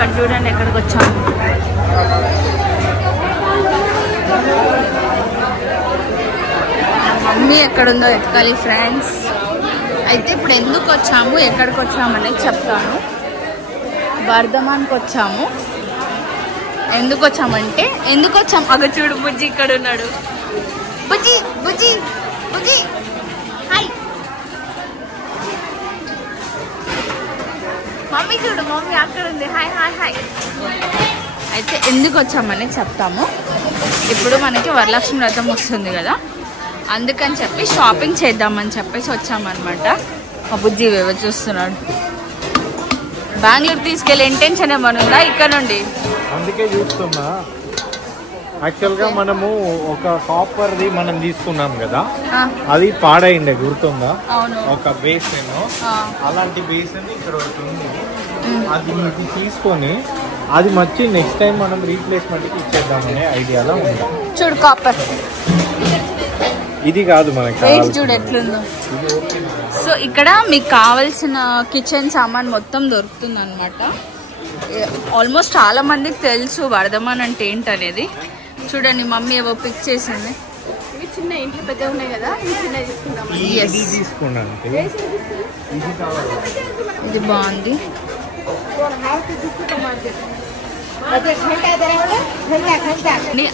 చూడండి ఎక్కడికి వచ్చాము. మమ్మీ ఎక్కడుందో ఎత్తుకాలి ఫ్రెండ్స్. అయితే ఇప్పుడు ఎందుకు వచ్చాము, ఎక్కడికి వచ్చామనేది చెప్తాను. వర్ధమాన్కి వచ్చాము. ఎందుకు వచ్చామంటే అగ చూడు బుజ్జి ఇక్కడ ఉన్నాడు. బుజ్జి బుజ్జి బుజ్జి హాయ్. మమ్మీ చూడు, మమ్మీ అక్కడ ఉంది. Hi hi hi. అయితే ఎందుకు వచ్చామని చెప్తాము. ఇప్పుడు మనకి వరలక్ష్మి వ్రతం వస్తుంది కదా, అందుకని చెప్పి షాపింగ్ చేద్దామని చెప్పేసి వచ్చామన్నమాట. మా బుజ్జి వేవ చూస్తున్నాడు. బెంగళూరు తీసుకెళ్ళి ఇంటెన్షన్ ఏమైనా ఉందా ఇక్కడ నుండి? అందుకే చూస్తున్నా. యాక్చువల్గా మనము ఒక కాపర్ది మనం తీసుకున్నాం కదా, అది పాడైండే గుర్తుందా? ఒక బేసన్, అలాంటి బేసన్ ఇక్కడ ఒకటి ఉంది. అది తీసుకొని అది మర్చి నెక్స్ట్ టైం మనం రీప్లేస్మెంట్కి ఇచ్చేద్దామనే ఐడియాలో ఉందా. చూడు కాపర్, ఇది కాదు మనకి చూడు ఎట్లుందో. సో ఇక్కడ మీకు కావాల్సిన కిచెన్ సామాన్ మొత్తం దొరుకుతుంది అనమాట. ఆల్మోస్ట్ చాలా మందికి తెలుసు వర్ధమాన్ అంటే ఏంటనేది. చూడండి మమ్మీ ఏవో పిక్ చేసింది. ఇవి చిన్న ఇంట్లో పెద్దగా ఉన్నాయి కదా, ఇది బాగుంది.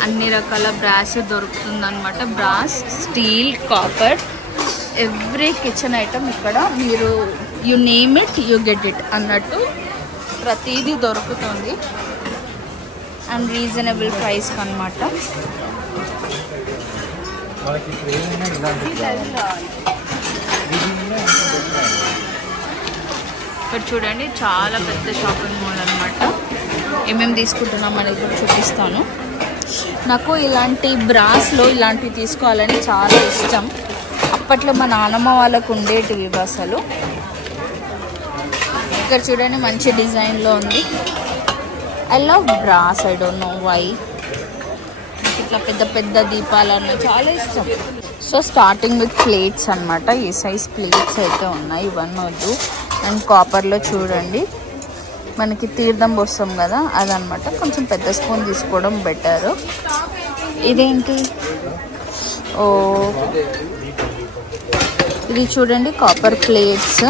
అన్ని రకాల బ్రాస్ దొరుకుతుంది అనమాట. Brass, steel, copper, every kitchen item ఇక్కడ మీరు you name it you get it అన్నట్టు ప్రతిదీ దొరుకుతుంది. అండ్ రీజనబుల్ ప్రైస్ అనమాట. ఇక్కడ చూడండి చాలా పెద్ద షాపింగ్ మాల్ అనమాట. ఏమేమి తీసుకుంటున్నాం అనేది కూడా చూపిస్తాను. నాకు ఇలాంటి బ్రాస్లో ఇలాంటివి తీసుకోవాలని చాలా ఇష్టం. అప్పట్లో మా నాన్నమ్మ వాళ్ళకు ఉండేటివి అసలు. ఇక్కడ చూడండి మంచి డిజైన్లో ఉంది. I love brass, I don't know why. ఇట్లా పెద్ద పెద్ద దీపాలన్న చాలా ఇష్టం. సో స్టార్టింగ్ విత్ ప్లేట్స్ అనమాట. ఈ సైజ్ ప్లేట్స్ అయితే ఉన్నాయి, ఇవన్నీ వద్దు. అండ్ కాపర్లో చూడండి మనకి తీర్థం పోస్తాం కదా అదనమాట. కొంచెం పెద్ద స్పూన్ తీసుకోవడం బెటర్. ఇదేంటి, ఓ ఇది చూడండి కాపర్ ప్లేట్స్.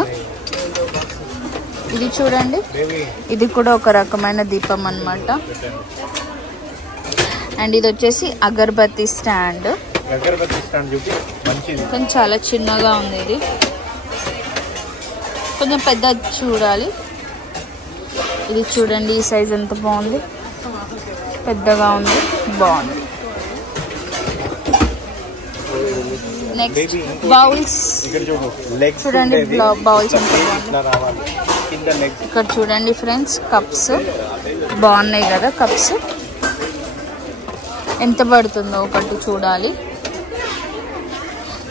ఇది చూడండి, ఇది కూడా ఒక రకమైన దీపం అన్నమాట. అండ్ ఇది వచ్చేసి అగరబత్తి స్టాండ్. కానీ చాలా చిన్నగా ఉంది. ఇది కొంచెం పెద్ద చూడాలి. ఇది చూడండి ఈ సైజ్ ఎంత బాగుంది, పెద్దగా ఉంది, బాగుంది. నెక్స్ట్ బౌల్స్ చూడండి, బౌల్స్ ఎంత బాగుంది. ఇక్కడ చూడండి ఫ్రెండ్స్ కప్స్ బాగున్నాయి కదా. కప్స్ ఎంత పడుతుందో ఒకటి చూడాలి.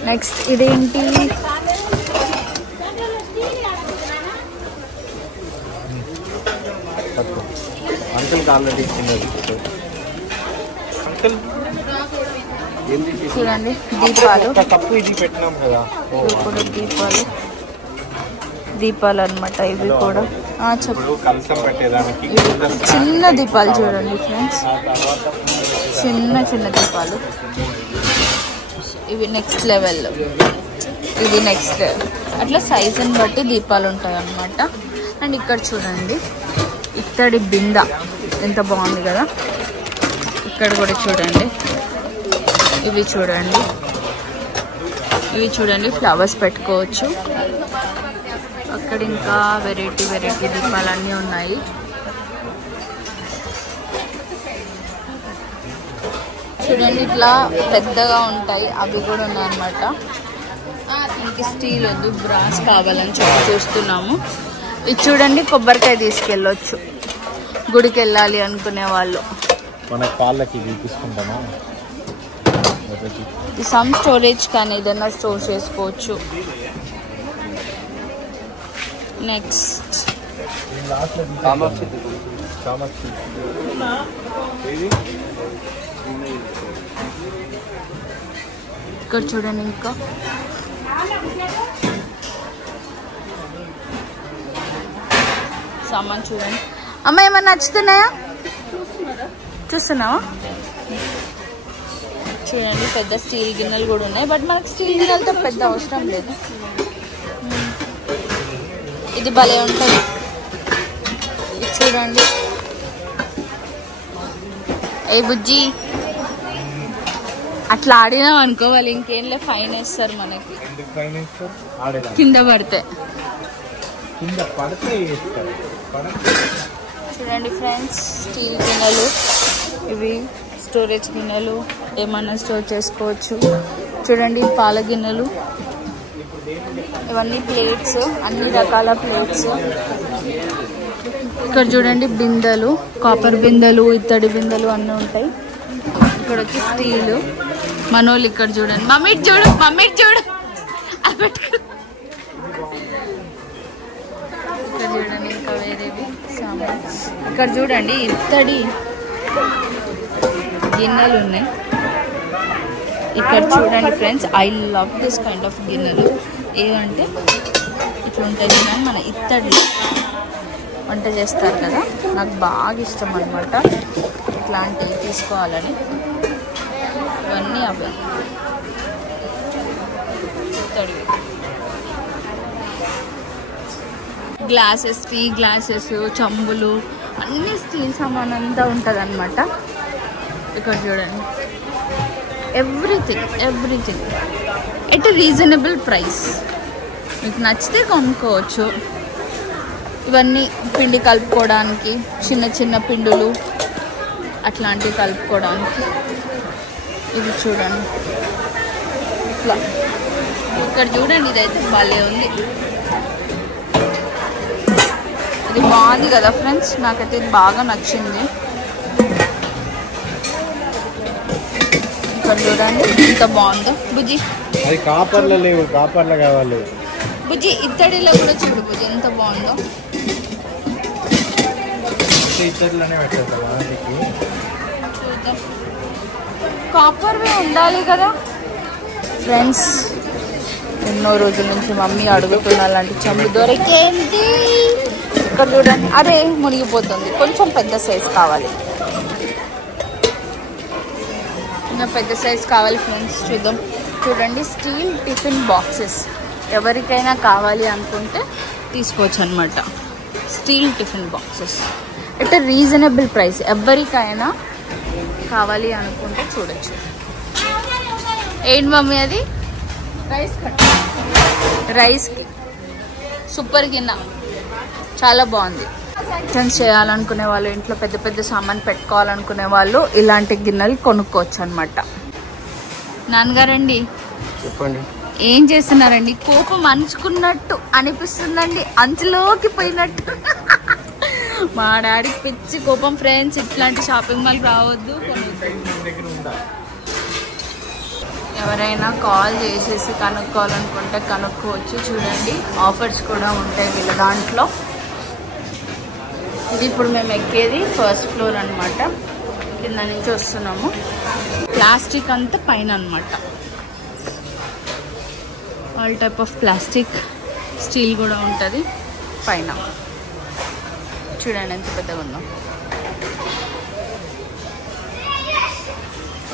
నెక్స్ట్ ఇదేంటి, చూడండి దీపాలు. ఇప్పుడు దీపాలు అనమాట. ఇవి కూడా చిన్న దీపాలు చూడండి ఫ్రెండ్స్, చిన్న చిన్న దీపాలు. ఇవి నెక్స్ట్ లెవెల్, ఇది నెక్స్ట్. అట్లా సైజుని బట్టి దీపాలు ఉంటాయి అన్నమాట. అండ్ ఇక్కడ చూడండి ఇత్తడి బింద ఎంత బాగుంది కదా. ఇక్కడ కూడా చూడండి, ఇవి చూడండి, ఇవి చూడండి ఫ్లవర్స్ పెట్టుకోవచ్చు. అక్కడ ఇంకా వెరైటీ వెరైటీ దీపాలన్నీ ఉన్నాయి. చూడండి ఇట్లా పెద్దగా ఉంటాయి, అవి కూడా ఉన్నాయన్నమాట. ఇంక స్టీల్ వద్దు, బ్రాస్ కావాలని చెప్పి చూస్తున్నాము. ఇది చూడండి కొబ్బరికాయ తీసుకెళ్ళొచ్చు గుడికి వెళ్ళాలి అనుకునే వాళ్ళు. సమ్ స్టోరేజ్ కానీ ఏదైనా స్టోర్ చేసుకోవచ్చు. నెక్స్ట్ ఇక్కడ చూడండి ఇంకా సామాన్ చూడండి. అమ్మ ఏమన్నా నచ్చుతున్నాయా? చూస్తున్నావా? చూడండి పెద్ద స్టీల్ గిన్నెలు కూడా ఉన్నాయి, బట్ మనకు స్టీల్ గిన్నెలతో పెద్ద అవసరం లేదు. ఇది భలే ఉంటుంది. ఇది చూడండి. ఏ బుజ్జి అట్లా ఆడినాం అనుకో వాళ్ళు ఇంకేం లే ఫైన్ వేస్తారు మనకి. కింద పడితే చూడండి ఫ్రెండ్స్, స్టీల్ గిన్నెలు ఇవి, స్టోరేజ్ గిన్నెలు, ఏమన్నా స్టోర్ చేసుకోవచ్చు. చూడండి పాల గిన్నెలు, ఇవన్నీ ప్లేట్స్, అన్ని రకాల ప్లేట్స్. ఇక్కడ చూడండి బిందెలు, కాపర్ బిందెలు, ఇత్తడి బిందెలు అన్నీ ఉంటాయి. ఇక్కడ వచ్చి స్టీలు. మనోళ్ళు ఇక్కడ చూడండి. మమ్మీ చూడు, మమ్మీ చూడు. ఇక్కడ చూడండి ఇంకా వేరేవి సామాన్. ఇక్కడ చూడండి ఇత్తడి గిన్నెలు ఉన్నాయి. ఇక్కడ చూడండి friends, I love this kind of గిన్నెలు. ఏమంటే ఇట్లా ఉంటాయి చూడండి, మన ఇత్తడి వంట చేస్తారు కదా, నాకు బాగా ఇష్టం అనమాట ఇట్లాంటివి తీసుకోవాలని. ఇవన్నీ అవే ఇత్తడివి. గ్లాసెస్, టీ గ్లాసెస్, చంబులు, అన్ని స్టీల్ సామాన్ అంతా ఉంటుంది అనమాట. ఇక్కడ చూడండి ఎవ్రీథింగ్ ఎట్ రీజనబుల్ ప్రైస్. మీకు నచ్చితే కొనుక్కోవచ్చు. ఇవన్నీ పిండి కలుపుకోవడానికి, చిన్న చిన్న పిండులు అట్లాంటివి కలుపుకోవడానికి. ఇది చూడండి ఇట్లా. ఇక్కడ చూడండి, ఇదైతే భలే ఉంది. ఇది బాగుంది కదా ఫ్రెండ్స్, నాకైతే ఇది బాగా నచ్చింది. ఇక్కడ చూడండి ఎంత బాగుందో. బుజ్జి అది కాపర్లో లేవు, కాపర్లో కావాలి. బుజ్జి ఇత్తడిలో కూడా చూడు బుజ్జి ఎంత బాగుందో. ఇత్తడిలోనే పెట్టేద్దాం. చూద్దాం, కాపర్వే ఉండాలి కదా ఫ్రెండ్స్. ఎన్నో రోజుల నుంచి మమ్మీ అడుగుతున్నా అలాంటి చెంబు దొరికేంటి. ఇక్కడ చూడండి, అరే మునిగిపోతుంది. కొంచెం పెద్ద సైజ్ కావాలి, ఇంకా పెద్ద సైజ్ కావాలి ఫ్రెండ్స్. చూద్దాం. చూడండి స్టీల్ టిఫిన్ బాక్సెస్, ఎవరికైనా కావాలి అనుకుంటే తీసుకోవచ్చు అనమాట. Steel tiffin boxes at reasonable price. ఎవరికైనా కావాలి అనుకుంటే చూడొచ్చు. ఏంటి మమ్మీ అది? రైస్కి సూపర్ గిన్నె, చాలా బాగుంది. కిచెన్ చేయాలనుకునే వాళ్ళు, ఇంట్లో పెద్ద పెద్ద సామాన్ పెట్టుకోవాలనుకునే వాళ్ళు ఇలాంటి గిన్నెలు కొనుక్కోవచ్చు అనమాట. నాన్నగారండి చెప్పండి, ఏం చేస్తున్నారండి? కోపం అంచుకున్నట్టు అనిపిస్తుందండి, అంచులోకి పోయినట్టు. మా డాడీకి పిచ్చి కోపం ఫ్రెండ్స్. ఇట్లాంటి షాపింగ్ మాల్ రావద్దు. ఎవరైనా కాల్ చేసేసి కనుక్కోవాలనుకుంటే కనుక్కోవచ్చు. చూడండి ఆఫర్స్ కూడా ఉంటాయి వీళ్ళ దాంట్లో. ఇది ఇప్పుడు మేము ఎక్కేది ఫస్ట్ ఫ్లోర్ అనమాట. కింద నుంచి వస్తున్నాము. ప్లాస్టిక్ అంతా పైన అనమాట. All type of plastic, steel కూడా ఉంటుంది పైన. చూడండి ఎంత పెద్దగా ఉందో.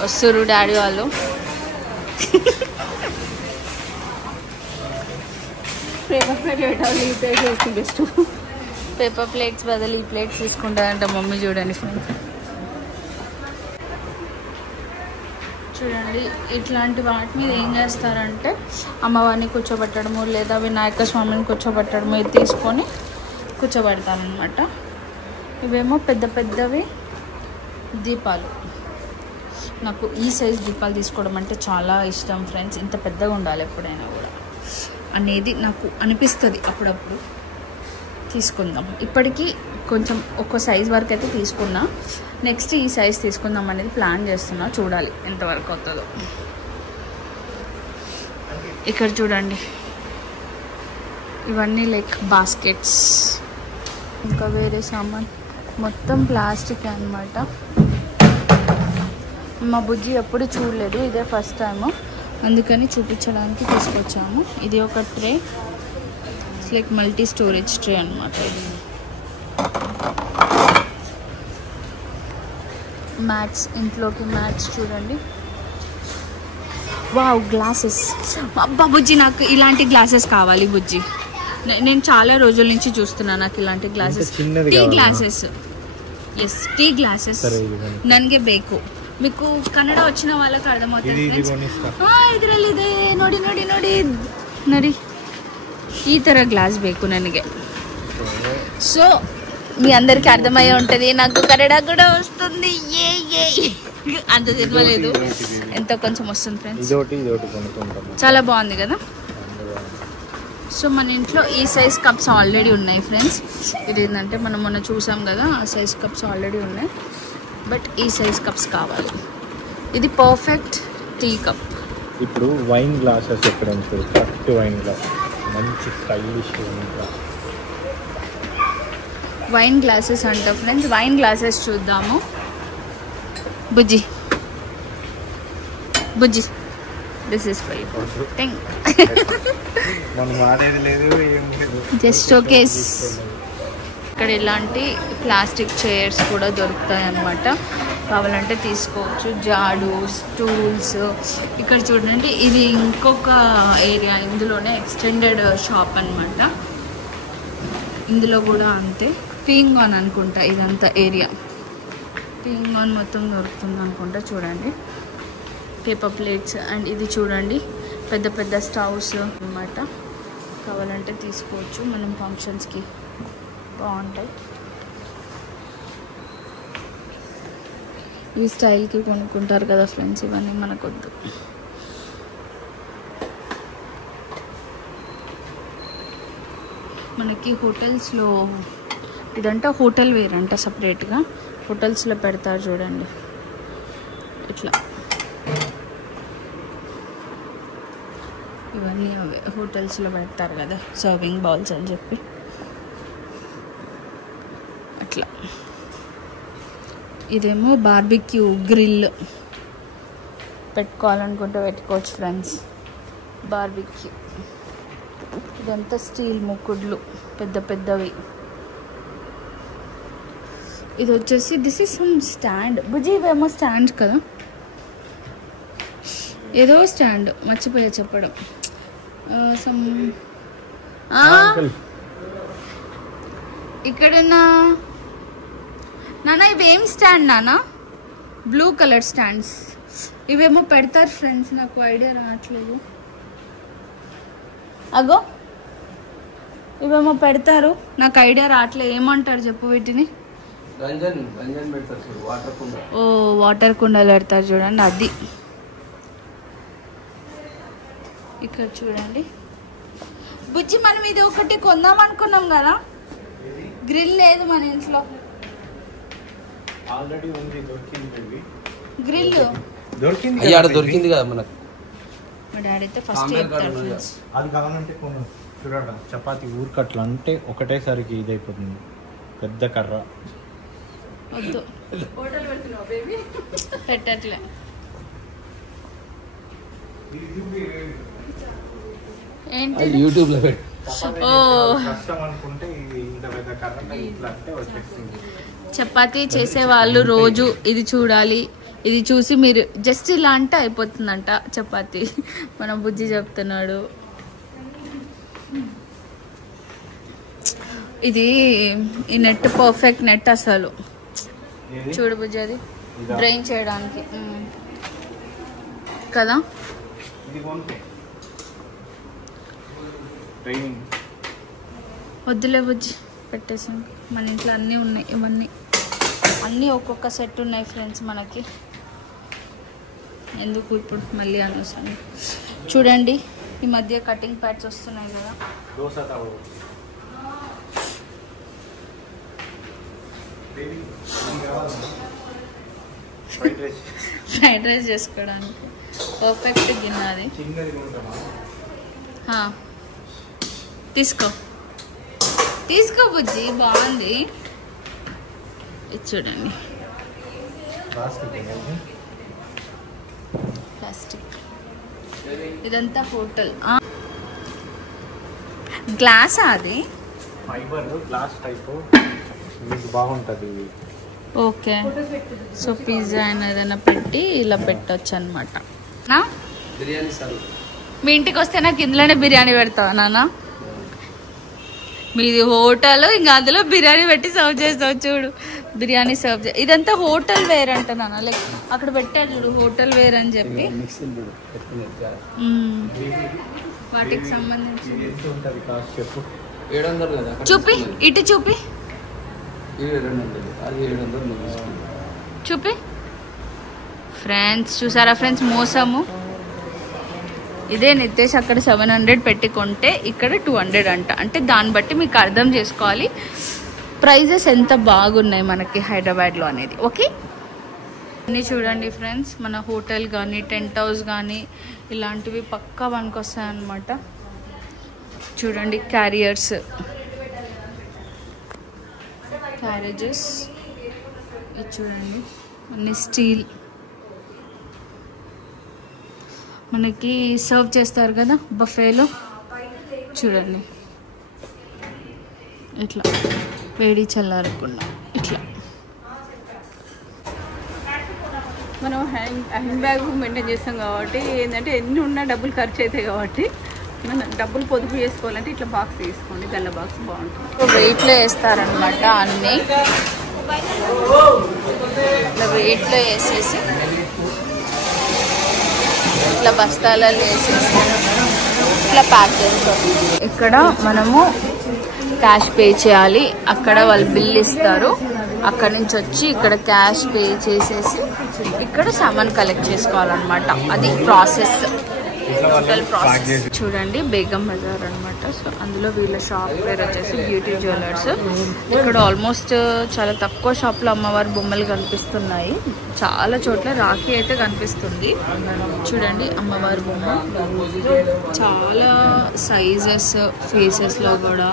వస్తురు డాడీ వాళ్ళు. Paper plate best. Paper plates బదులు ఈ ప్లేట్స్ తీసుకుంటారంట మమ్మీ. చూడండి ఫ్రెండ్స్, చూడండి ఇట్లాంటి వాటి మీద ఏం చేస్తారంటే అమ్మవారిని కూర్చోబెట్టడము లేదా వినాయక స్వామిని కూర్చోబెట్టడము ఇది తీసుకొని కూర్చోబెడతారనమాట. ఇవేమో పెద్ద పెద్దవి దీపాలు. నాకు ఈ సైజ్ దీపాలు తీసుకోవడం అంటే చాలా ఇష్టం ఫ్రెండ్స్. ఇంత పెద్దగా ఉండాలి ఎప్పుడైనా కూడా అనేది నాకు అనిపిస్తుంది. అప్పుడప్పుడు తీసుకుందాం. ఇప్పటికీ కొంచెం ఒక్కో సైజ్ వరకు అయితే తీసుకున్నా. నెక్స్ట్ ఈ సైజ్ తీసుకుందాం అనేది ప్లాన్ చేస్తున్నా. చూడాలి ఎంతవరకు అవుతుందో. ఇక్కడ చూడండి ఇవన్నీ లైక్ బాస్కెట్స్, ఇంకా వేరే సామాన్ మొత్తం ప్లాస్టిక్ అన్నమాట. మా బుజ్జి ఎప్పుడు చూడలేదు, ఇదే ఫస్ట్ టైము, అందుకని చూపించడానికి తీసుకొచ్చాము. ఇది ఒక tray, like multi storage tray అనమాట. ఇది మ్యాట్స్, ఇంట్లోకి మ్యాట్స్ చూడండి. Wow, glasses. అబ్బా బుజ్జి, నాకు ఇలాంటి గ్లాసెస్ కావాలి బుజ్జి. నేను చాలా రోజుల నుంచి చూస్తున్నాను నాకు ఇలాంటి glasses. Tea glasses, yes tea glasses ನನಗೆ ಬೇಕು. మీకు ಕನ್ನಡ వచ్చిన వాళ్ళకి అర్థమవుతుంది. ಇದರಲ್ಲಿದೆ ನೋಡಿ ನೋಡಿ ನೋಡಿ ನೋಡಿ, ಈ ಥರ ಗ್ಲಾಸ್ ಬೇಕು ನನಗೆ. సో మీ అందరికి అర్థమయ్యే ఉంటుంది, నాకు కన్నడ కూడా వస్తుంది. ఏ అంత తెలియలేదు, ఎంతో కొంచెం వస్తుంది ఫ్రెండ్స్. చాలా బాగుంది కదా. సో మన ఇంట్లో ఈ సైజ్ కప్స్ ఆల్రెడీ ఉన్నాయి ఫ్రెండ్స్. ఇది ఏంటంటే మనం మొన్న చూసాం కదా, ఆ సైజ్ కప్స్ ఆల్రెడీ ఉన్నాయి. బట్ ఈ సైజ్ కప్స్ కావాలి. ఇది పర్ఫెక్ట్ టీ కప్. ఇప్పుడు వైన్ గ్లాసెస్ ఎక్కడ ఉంటుంది? కరెక్ట్ వైన్ గ్లాస్, మంచి stylish wine glass. Wine glasses అంట ఫ్రెండ్స్. వైన్ గ్లాసెస్ చూద్దాము. బుజ్జి బుజ్జి, this is for you. Just okays. ఇక్కడ ఇలాంటి ప్లాస్టిక్ చైర్స్ కూడా దొరుకుతాయి అన్నమాట, కావాలంటే తీసుకోవచ్చు. జాడు, స్టూల్స్. ఇక్కడ చూడండి, ఇది ఇంకొక ఏరియా, ఇందులోనే ఎక్స్టెండెడ్ షాప్ అన్నమాట. ఇందులో కూడా అంతే. పీయింగాన్ అనుకుంటా ఇదంతా ఏరియా. పీయింగాన్ మొత్తం దొరుకుతుంది అనుకుంటా. చూడండి, పేపర్ ప్లేట్స్. అండ్ ఇది చూడండి, పెద్ద పెద్ద స్టవ్స్ అన్నమాట, కావాలంటే తీసుకోవచ్చు. మనం ఫంక్షన్స్కి బాగుంటాయి. ఈ స్టైల్కి కొనుక్కుంటారు కదా ఫ్రెండ్స్, ఇవన్నీ మనకొద్దు. మనకి హోటల్స్లో ఇదంతా హోటల్ వేర్ అంట, సపరేట్గా హోటల్స్లో పెడతారు చూడండి ఇట్లా. ఇవన్నీ అవే హోటల్స్లో పెడతారు కదా, సర్వింగ్ బౌల్స్ అని చెప్పి అట్లా. ఇదేమో బార్బిక్యూ గ్రిల్, పెట్టుకోవాలనుకుంటే పెట్టుకోవచ్చు ఫ్రెండ్స్. బార్బిక్యూ. ఇదంతా స్టీల్ ముక్కుడ్లు పెద్ద పెద్దవి. ఇది వచ్చేసి దిస్ ఇస్ సమ్ స్టాండ్. బుజ్జి ఇవేమో స్టాండ్ కదా, ఏదో స్టాండ్ మర్చిపోయా చెప్పడం. సమ్ ఇక్కడున్న నాన్న ఇవేం స్టాండ్ నాన్న? Blue colour stands. ఇవేమో పెడతారు ఫ్రెండ్స్, నాకు ఐడియా రావట్లేదు. అగో ఇవేమో పెడతారు, నాకు ఐడియా రావట్లేదు. ఏమంటారు చెప్పు వీటిని? ఓ వాటర్ కుండలు పెడతారు చూడండి, అది. ఇక్కడ చూడండి బుజ్జి, మనం ఇది ఒకటి కొందాం అనుకున్నాం కదా, గ్రిల్ లేదు మన ఇంట్లో. ఆల్రెడీ ఉంది, దొరికింది గ్రిల్. దొరికింది కదా మనకు. మా డాడీ అయితే ఫస్ట్ చెప్తారు అది కావాలంటే చూడండి, చపాతీ ఊరికట్లా అంటే ఒకటేసరికి ఇదైపోతుంది, పెద్ద కర్ర. వద్దు, పెట్టట్లే. ఏంటి యూట్యూబ్ లో పెట్టు. కష్టం అనుకుంటే ఇది ఇంత పెద్ద కర్ర ఇట్లా అంటే వచ్చేస్తుంది. చపాతీ చేసే వాళ్ళు రోజు ఇది చూడాలి, ఇది చూసి మీరు జస్ట్ ఇలా అంటే అయిపోతుందంట చపాతీ. మన బుజ్జి చెప్తున్నాడు. ఇది ఈ నెట్ పర్ఫెక్ట్ నెట్ అసలు. చూడు బుజ్జి, అది డ్రైన్ చేయడానికి కదా. వద్దులే బుజ్జి, పెట్టేసాం. మన ఇంట్లో అన్నీ ఉన్నాయి, ఇవన్నీ అన్నీ ఒక్కొక్క సెట్ ఉన్నాయి ఫ్రెండ్స్ మనకి. ఎందుకు ఇప్పుడు మళ్ళీ అనవసరం. చూడండి, ఈ మధ్య కటింగ్ ప్యాడ్స్ వస్తున్నాయి కదా, ఫ్రైడ్ రైస్ చేసుకోవడానికి పర్ఫెక్ట్ గిన్నె అది. తీసుకో తీసుకో బుజ్జి, బాగుంది. ఇది చూడండి, ప్లాస్టిక్. ఇదంతా హోటల్ గ్లాస్, అది ఫైబర్ గ్లాస్ టైప్. మీకు బాగుంటది. ఓకే, సో పిజ్జా ఏదైనా పెట్టి ఇలా పెట్టొచ్చు అనమాట. బిర్యానీ సర్వ్. మీ ఇంటికి వస్తే నాకు ఇందులోనే బిర్యానీ పెడతావా నాన్న? మీది హోటల్, ఇంకా అందులో బిర్యానీ పెట్టి సర్వ్ చేస్తావు చూడు. బిర్యానీ సర్వ్ ఇదంతా హోటల్ వేర్ అంట నాన్న, లైక్ అక్కడ పెట్టారు చూడు హోటల్ వేర్ అని చెప్పి. వాటికి సంబంధించి చూపి, ఇటు చూపి చూపి. ఫ్రెండ్స్ చూసారా ఫ్రెండ్స్, మోసము. ఇదే నితేష్ అక్కడ 700 పెట్టి కొంటే ఇక్కడ 200 అంట. అంటే దాన్ని బట్టి మీకు అర్థం చేసుకోవాలి ప్రైజెస్ ఎంత బాగున్నాయి మనకి హైదరాబాద్లో అనేది. ఓకే, అన్నీ చూడండి ఫ్రెండ్స్, మన హోటల్ కానీ టెంట్ హౌస్ కానీ ఇలాంటివి పక్కా మనకు వస్తాయన్నమాట. చూడండి క్యారియర్స్, క్యారేజెస్ ఇది చూడండి, అన్ని స్టీల్. మనకి సర్వ్ చేస్తారు కదా బఫేలో, చూడండి ఇట్లా వేడి చల్లారకుండా ఇట్లా. మనం హ్యాండ్ బ్యాగ్ మెయింటైన్ చేస్తాం కాబట్టి ఏంటంటే ఎన్ని ఉన్నా డబ్బులు ఖర్చు అవుతాయి కాబట్టి మనం డబ్బులు పొదుపు చేసుకోవాలంటే ఇట్లా బాక్స్ తీసుకోండి, గల్ల బాక్స్ బాగుంటుంది. వెయిట్లో వేస్తారనమాట అన్నీ, ఇట్లా వెయిట్లో వేసేసి ఇట్లా బస్తాలలో వేసేసి ఇట్లా ప్యాక్ చేస్తారు. ఇక్కడ మనము క్యాష్ పే చేయాలి, అక్కడ వాళ్ళు బిల్ ఇస్తారు, అక్కడ నుంచి వచ్చి ఇక్కడ క్యాష్ పే చేసేసి ఇక్కడ సామాన్ కలెక్ట్ చేసుకోవాలన్నమాట. అది ప్రాసెస్, టోటల్ ప్రాసెస్. చూడండి బేగం బజార్ అనమాట. సో అందులో వీళ్ళ షాప్ పేరు వచ్చేసి బ్యూటీ జ్యువెలర్స్. ఇక్కడ ఆల్మోస్ట్ చాలా తక్కువ షాప్లో అమ్మవారి బొమ్మలు కనిపిస్తున్నాయి, చాలా చోట్ల రాఖీ అయితే కనిపిస్తుంది. చూడండి అమ్మవారి బొమ్మ, చాలా సైజెస్, ఫేసెస్లో కూడా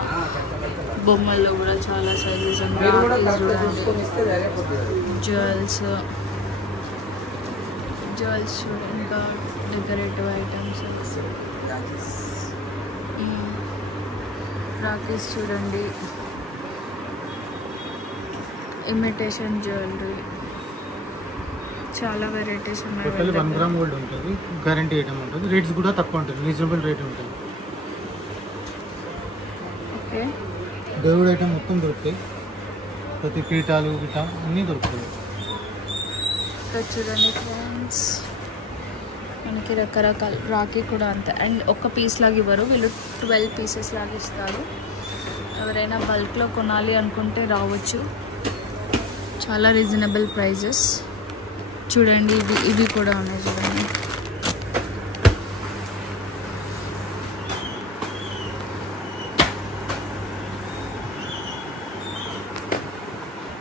బొమ్మల్లో కూడా చాలా సైజెస్ ఉన్నాయి. జ్యువెల్స్ చూడండి, ఇంకా డెకరేటివ్ ఐటమ్స్, రాఖీస్ చూడండి, ఇమిటేషన్ జ్యువెలరీ, చాలా వెరైటీస్ ఉన్నాయి. 1 గ్రామ్ గోల్డ్ ఉంటుంది, గ్యారంటీ ఐటమ్ ఉంటుంది, రేట్స్ కూడా తక్కువ ఉంటుంది, రీజనబుల్ రేట్ ఉంటుంది. ఓకే, దేవుడు ఐటమ్ మొత్తం దొరుకుతాయి, ప్రతి పీఠాలు గిట అన్నీ దొరుకుతాయి. చూడండి ఫ్రెండ్స్, మనకి రకరకాల రాఖీ కూడా అంతే. అండ్ ఒక పీస్ లాగా ఇవ్వరు, వీళ్ళు 12 పీసెస్ లాగా ఇస్తారు. ఎవరైనా బల్క్లో కొనాలి అనుకుంటే రావచ్చు, చాలా రీజనబుల్ ప్రైజెస్. చూడండి ఇవి కూడా ఉన్నాయి చూడండి.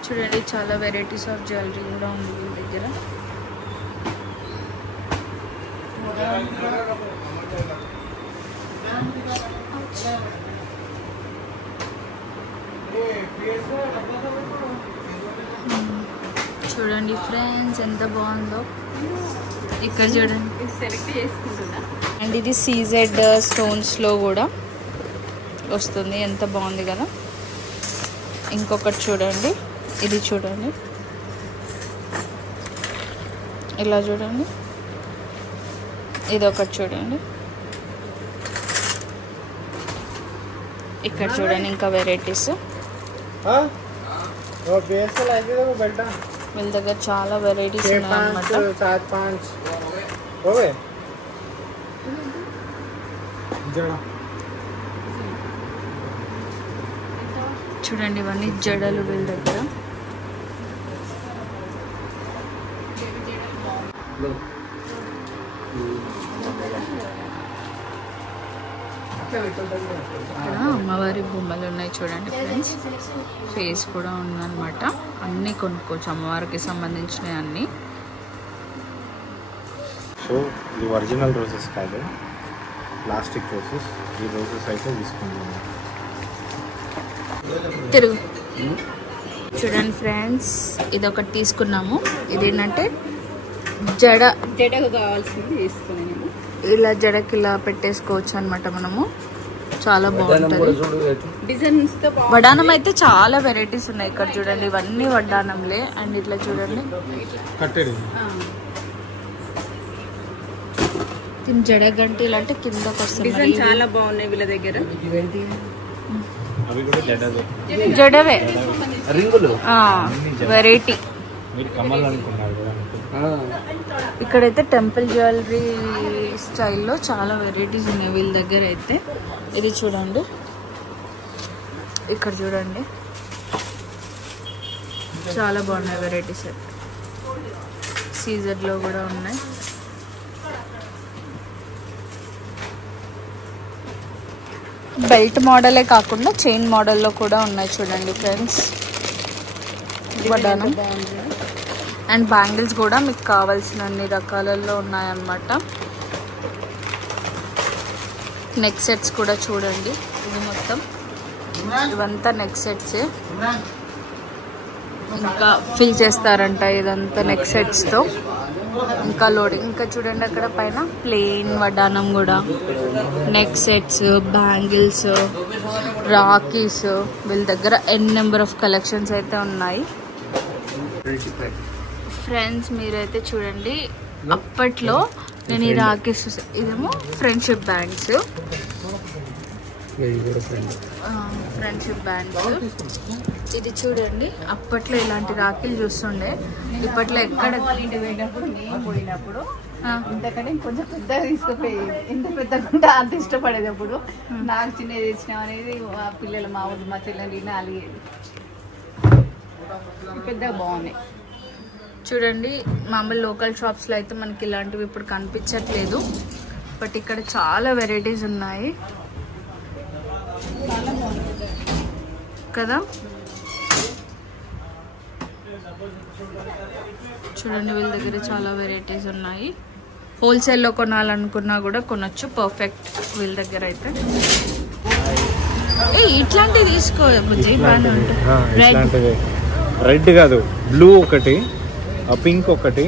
చూడండి చాలా వెరైటీస్ ఆఫ్ జ్యువెలరీ కూడా ఉంది వీళ్ళ దగ్గర. చూడండి ఫ్రెండ్స్ ఎంత బాగుందో. ఇక్కడ చూడండి సెలెక్ట్ చేసుకుంటున్నా. అండ్ ఇది CZ స్టోన్స్లో కూడా వస్తుంది, ఎంత బాగుంది కదా. ఇంకొకటి చూడండి, ఇది చూడండి, ఇలా చూడండి, ఇది ఒకటి చూడండి, ఇక్కడ చూడండి ఇంకా వెరైటీస్. వీళ్ళ దగ్గర చాలా వెరైటీస్ ఉన్నాయన్నమాట. చూడండి ఇవన్నీ జడలు వీళ్ళ దగ్గర. ఇక్కడ అమ్మవారి బొమ్మలు ఉన్నాయి చూడండి ఫ్రెండ్స్, ఫేస్ కూడా ఉందన్నమాట. అన్నీ కొనుక్కోవచ్చు అమ్మవారికి సంబంధించినవి అన్నీ. సో ఇది ఒరిజినల్ రోజెస్ కాదు, ప్లాస్టిక్ రోజెస్. ఈ రోజెస్ అయితే తీసుకుంటున్నాను. తిరుగు చూడండి ఫ్రెండ్స్, ఇది ఒకటి తీసుకున్నాము. ఇదేంటంటే జడకు కావాల్సింది తీసుకుని ఇలా జడకి ఇలా పెట్టేసుకోవచ్చు అనమాట మనము. చాలా బాగుంటుంది. డిజైన్స్ తో వడ్డానం అయితే చాలా వెరైటీస్ ఉన్నాయి ఇక్కడ చూడండి. ఇవన్నీ వడ్డానంలే. అండ్ ఇట్లా చూడండి జడగంటీలు అంటే కిందకి వస్తుంది. డిజైన్ చాలా బాగున్నాయి వీళ్ళ దగ్గర. జడవే రింగులు వెరైటీ. మీరు కమల్ అనుకున్నారు కదా. ఇక్కడైతే టెంపుల్ జ్యువెలరీ స్టైల్లో చాలా వెరైటీస్ ఉన్నాయి వీళ్ళ దగ్గర అయితే. ఇది చూడండి, ఇక్కడ చూడండి చాలా బాగున్నాయి వెరైటీస్ అయితే. సీజర్లో కూడా ఉన్నాయి. బెల్ట్ మోడలే కాకుండా చైన్ మోడల్లో కూడా ఉన్నాయి చూడండి ఫ్రెండ్స్. వడ్డానం అండ్ బ్యాంగిల్స్ కూడా మీకు కావాల్సిన అన్ని రకాలలో ఉన్నాయన్నమాట. నెక్ సెట్స్ కూడా చూడండి. ఇది మొత్తం ఇవంతా నెక్ సెట్స్. ఇంకా ఫిల్ చేస్తారంట ఇదంతా నెక్ సెట్స్తో. ఇంకా లోడింగ్. ఇంకా చూడండి అక్కడ పైన ప్లెయిన్ వడ్డానం కూడా, నెక్ సెట్స్, బ్యాంగిల్స్, రాకీస్. వీళ్ళ దగ్గర నెంబర్ ఆఫ్ కలెక్షన్స్ అయితే ఉన్నాయి ఫ్రెండ్స్. మీరైతే చూడండి అప్పట్లో నేను ఈ రాకీస్, ఇదేమో ఫ్రెండ్షిప్ బ్యాండ్స్, ఫ్రెండ్షిప్ బ్యాండ్స్. ఇది చూడండి అప్పట్లో ఇలాంటి రాఖీలు చూస్తుండే. ఇప్పట్లో ఎక్కడ పోయినప్పుడు నేను పోయినప్పుడు ఇంతకంటే కొంచెం పెద్దగా తీసుకుపోయి ఎంత పెద్దగా అంత ఇష్టపడేది. అప్పుడు నాకు చిన్నది తెచ్చినాం అనేది మా పిల్లలు మా ఊరు మా చెల్లెలు అలిగేది. పెద్దగా బాగున్నాయి చూడండి. మామూలు లోకల్ షాప్స్లో అయితే మనకి ఇలాంటివి ఇప్పుడు కనిపించట్లేదు. బట్ ఇక్కడ చాలా వెరైటీస్ ఉన్నాయి కదా. చూడండి వీళ్ళ దగ్గర చాలా వెరైటీస్ ఉన్నాయి. హోల్సేల్లో కొనాలనుకున్నా కూడా కొనొచ్చు. పర్ఫెక్ట్ వీళ్ళ దగ్గర అయితే. ఇట్లాంటివి తీసుకో బుజ్జి, బాగానే ఉంటుంది. రెడ్ కాదు, బ్లూ ఒకటి, పింక్ ఒకటి,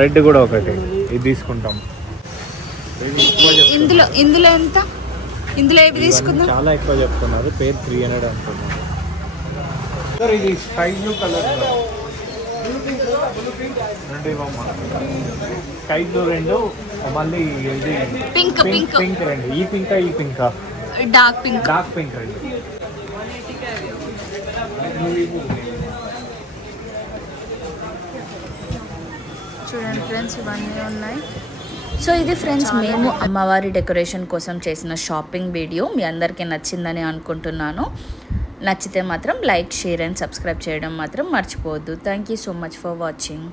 రెడ్ కూడా ఒకటి. ఇది తీసుకుంటాం. ఇందులో ఎంత? ఇందులో ఏవి తీసుకుందాం? చాలా ఎక్కువ చెప్తున్నారు. పేరు 300 అనుకుంటున్నాను. సార్ ఇది sky blue colour sky blue రెండు, మళ్ళీ ఇది పింక్ రెండు. ఈ పింక్ డార్క్ పింక్ రెండు. చూడండి ఫ్రెండ్స్ ఇవన్నీ ఉన్నాయి. సో ఇది ఫ్రెండ్స్ మేము అమ్మవారి డెకరేషన్ కోసం చేసిన షాపింగ్ వీడియో. మీ అందరికీ నచ్చిందని అనుకుంటున్నాను. నచ్చితే మాత్రం లైక్, షేర్ అండ్ సబ్స్క్రైబ్ చేయడం మాత్రం మర్చిపోవద్దు. Thank you so much for watching.